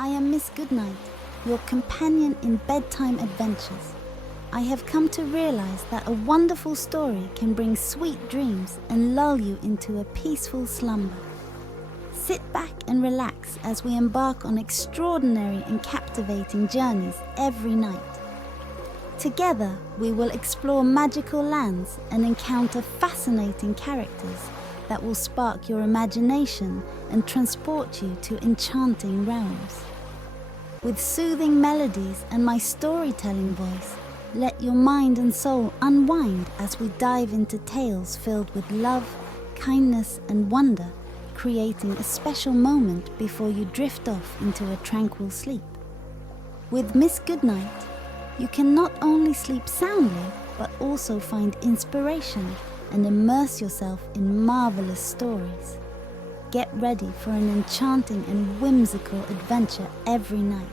I am Miss Goodnight, your companion in bedtime adventures. I have come to realize that a wonderful story can bring sweet dreams and lull you into a peaceful slumber. Sit back and relax as we embark on extraordinary and captivating journeys every night. Together, we will explore magical lands and encounter fascinating characters that will spark your imagination and transport you to enchanting realms. With soothing melodies and my storytelling voice, let your mind and soul unwind as we dive into tales filled with love, kindness, and wonder, creating a special moment before you drift off into a tranquil sleep. With Miss Goodnight, you can not only sleep soundly, but also find inspiration and immerse yourself in marvelous stories. Get ready for an enchanting and whimsical adventure every night.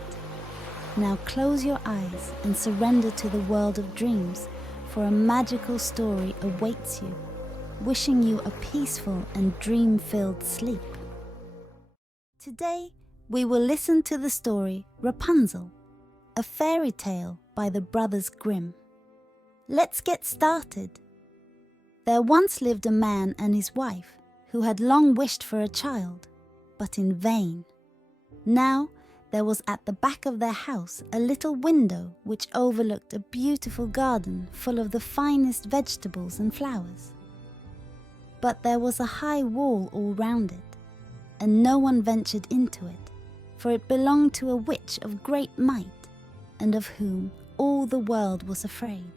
Now close your eyes and surrender to the world of dreams, for a magical story awaits you, wishing you a peaceful and dream-filled sleep. Today, we will listen to the story Rapunzel, a fairy tale by the Brothers Grimm. Let's get started. There once lived a man and his wife who had long wished for a child, but in vain. Now, there was at the back of their house a little window which overlooked a beautiful garden full of the finest vegetables and flowers. But there was a high wall all round it, and no one ventured into it, for it belonged to a witch of great might, and of whom all the world was afraid.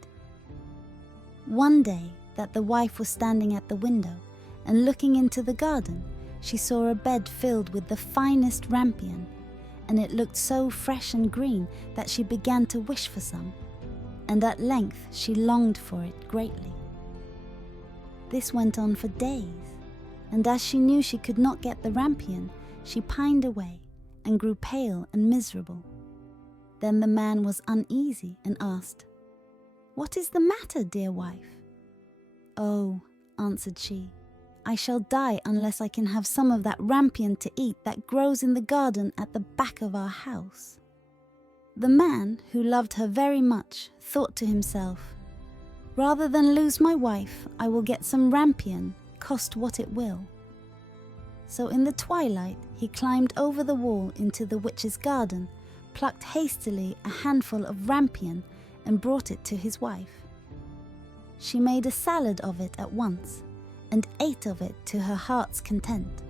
One day that the wife was standing at the window, and looking into the garden, she saw a bed filled with the finest rampion, and it looked so fresh and green that she began to wish for some, and at length she longed for it greatly. This went on for days, and as she knew she could not get the rampion, she pined away and grew pale and miserable. Then the man was uneasy and asked, "What is the matter, dear wife?" "Oh," answered she, "I shall die unless I can have some of that rampion to eat that grows in the garden at the back of our house." The man, who loved her very much, thought to himself, "Rather than lose my wife, I will get some rampion, cost what it will." So in the twilight he climbed over the wall into the witch's garden, plucked hastily a handful of rampion and brought it to his wife. She made a salad of it at once, and ate of it to her heart's content.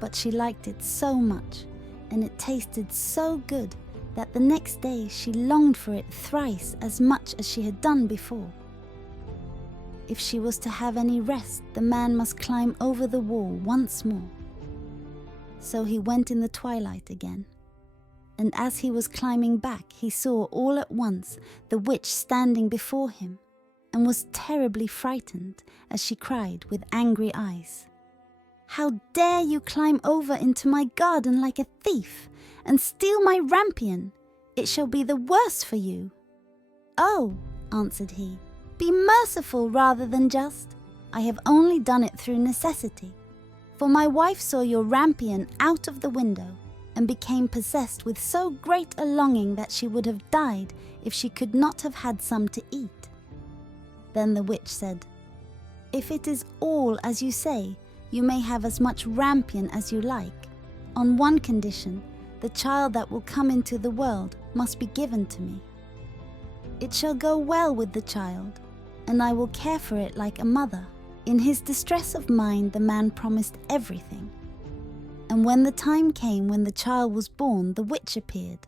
But she liked it so much, and it tasted so good, that the next day she longed for it thrice as much as she had done before. If she was to have any rest, the man must climb over the wall once more. So he went in the twilight again, and as he was climbing back, he saw all at once the witch standing before him, and was terribly frightened as she cried with angry eyes, "How dare you climb over into my garden like a thief, and steal my rampion? It shall be the worse for you." "Oh," answered he, "be merciful rather than just. I have only done it through necessity, for my wife saw your rampion out of the window, and became possessed with so great a longing that she would have died if she could not have had some to eat." Then the witch said, "If it is all as you say, you may have as much rampion as you like. On one condition, the child that will come into the world must be given to me. It shall go well with the child, and I will care for it like a mother." In his distress of mind, the man promised everything. And when the time came when the child was born, the witch appeared,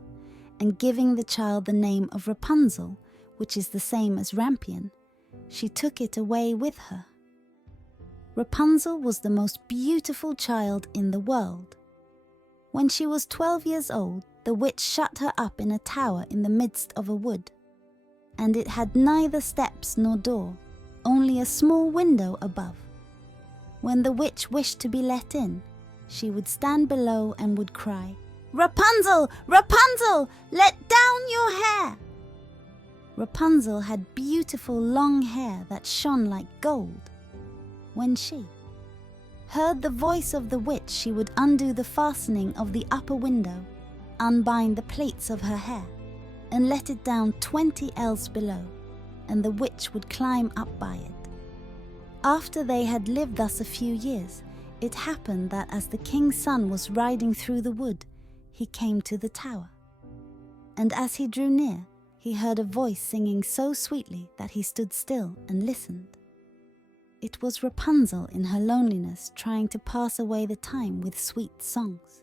and giving the child the name of Rapunzel, which is the same as rampion, she took it away with her. Rapunzel was the most beautiful child in the world. When she was 12 years old, the witch shut her up in a tower in the midst of a wood, and it had neither steps nor door, only a small window above. When the witch wished to be let in, she would stand below and would cry, "Rapunzel, Rapunzel, let down your hair!" Rapunzel had beautiful long hair that shone like gold. When she heard the voice of the witch, she would undo the fastening of the upper window, unbind the plaits of her hair and let it down 20 ells below, and the witch would climb up by it. After they had lived thus a few years, it happened that as the king's son was riding through the wood, he came to the tower. And as he drew near, he heard a voice singing so sweetly that he stood still and listened. It was Rapunzel in her loneliness trying to pass away the time with sweet songs.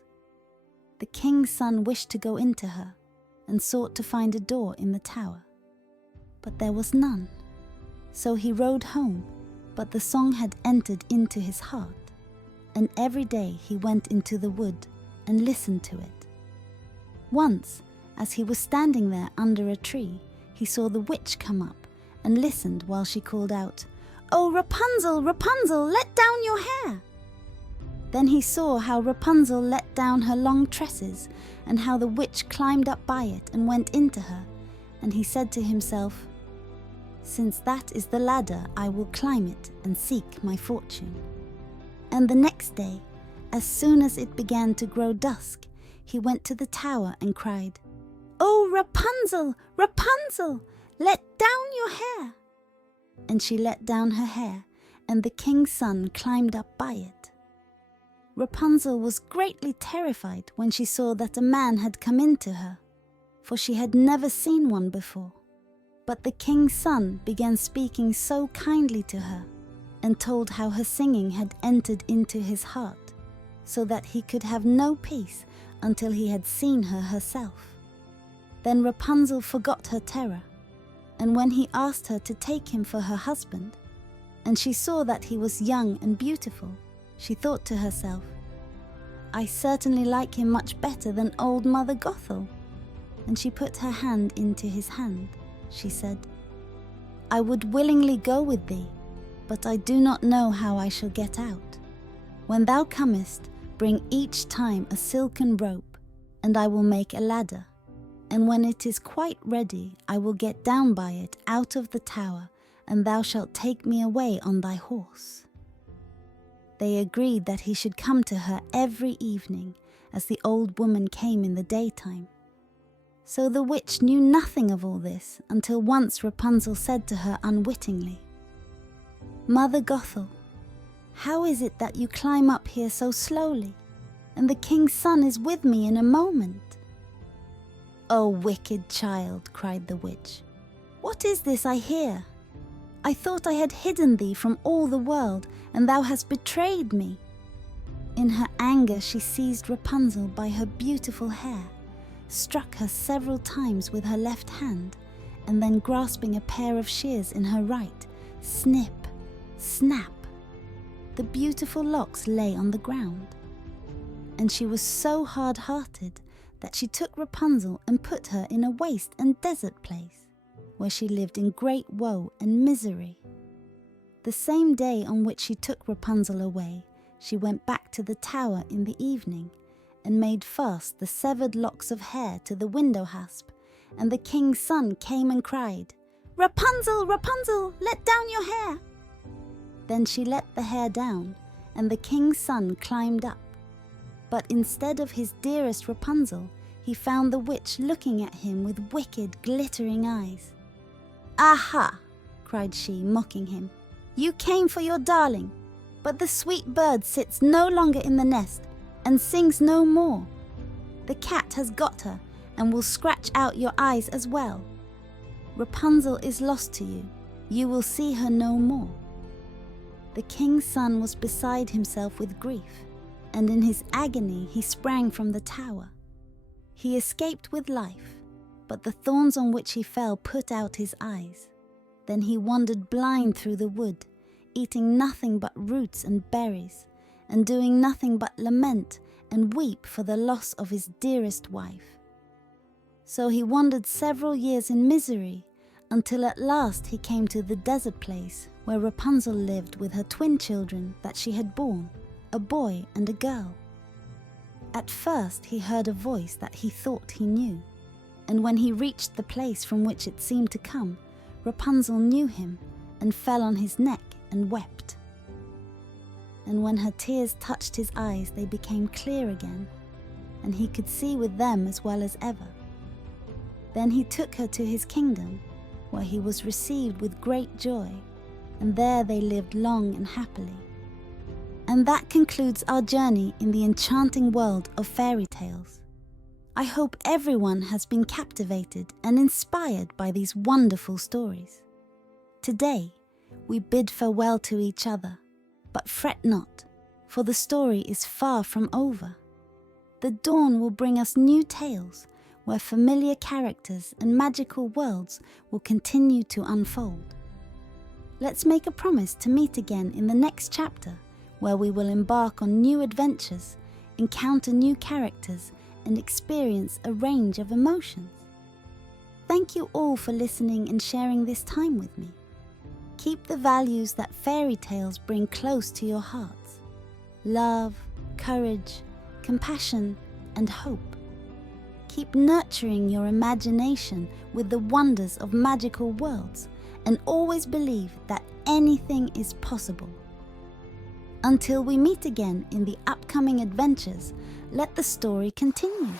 The king's son wished to go into her and sought to find a door in the tower, but there was none. So he rode home, but the song had entered into his heart, and every day he went into the wood and listened to it. Once, as he was standing there under a tree, he saw the witch come up and listened while she called out, "Oh, Rapunzel, Rapunzel, let down your hair!" Then he saw how Rapunzel let down her long tresses, and how the witch climbed up by it and went into her, and he said to himself, "Since that is the ladder, I will climb it and seek my fortune." And the next day, as soon as it began to grow dusk, he went to the tower and cried, "Oh, Rapunzel, Rapunzel, let down your hair!" And she let down her hair, and the king's son climbed up by it. Rapunzel was greatly terrified when she saw that a man had come into her, for she had never seen one before. But the king's son began speaking so kindly to her, and told how her singing had entered into his heart, so that he could have no peace until he had seen her herself. Then Rapunzel forgot her terror, and when he asked her to take him for her husband, and she saw that he was young and beautiful, she thought to herself, "I certainly like him much better than old Mother Gothel." And she put her hand into his hand. She said, "I would willingly go with thee, but I do not know how I shall get out. When thou comest, bring each time a silken rope, and I will make a ladder. And when it is quite ready, I will get down by it out of the tower, and thou shalt take me away on thy horse." They agreed that he should come to her every evening, as the old woman came in the daytime. So the witch knew nothing of all this until once Rapunzel said to her unwittingly, "Mother Gothel, how is it that you climb up here so slowly, and the king's son is with me in a moment?" "Oh, wicked child," cried the witch, "what is this I hear? I thought I had hidden thee from all the world, and thou hast betrayed me." In her anger she seized Rapunzel by her beautiful hair, struck her several times with her left hand, and then grasping a pair of shears in her right, snip, snap, the beautiful locks lay on the ground. And she was so hard-hearted that she took Rapunzel and put her in a waste and desert place, where she lived in great woe and misery. The same day on which she took Rapunzel away, she went back to the tower in the evening, and made fast the severed locks of hair to the window hasp, and the king's son came and cried, "Rapunzel, Rapunzel, let down your hair!" Then she let the hair down, and the king's son climbed up. But instead of his dearest Rapunzel, he found the witch looking at him with wicked, glittering eyes. "Aha!" cried she, mocking him. "You came for your darling, but the sweet bird sits no longer in the nest and sings no more. The cat has got her and will scratch out your eyes as well. Rapunzel is lost to you. You will see her no more." The king's son was beside himself with grief, and in his agony he sprang from the tower. He escaped with life, but the thorns on which he fell put out his eyes. Then he wandered blind through the wood, eating nothing but roots and berries, and doing nothing but lament and weep for the loss of his dearest wife. So he wandered several years in misery, until at last he came to the desert place where Rapunzel lived with her twin children that she had borne, a boy and a girl. At first he heard a voice that he thought he knew, and when he reached the place from which it seemed to come, Rapunzel knew him and fell on his neck and wept. And when her tears touched his eyes, they became clear again, and he could see with them as well as ever. Then he took her to his kingdom, where he was received with great joy, and there they lived long and happily. And that concludes our journey in the enchanting world of fairy tales. I hope everyone has been captivated and inspired by these wonderful stories. Today, we bid farewell to each other, but fret not, for the story is far from over. The dawn will bring us new tales, where familiar characters and magical worlds will continue to unfold. Let's make a promise to meet again in the next chapter, where we will embark on new adventures, encounter new characters, and experience a range of emotions. Thank you all for listening and sharing this time with me. Keep the values that fairy tales bring close to your hearts: love, courage, compassion, and hope. Keep nurturing your imagination with the wonders of magical worlds, and always believe that anything is possible. Until we meet again in the upcoming adventures, let the story continue.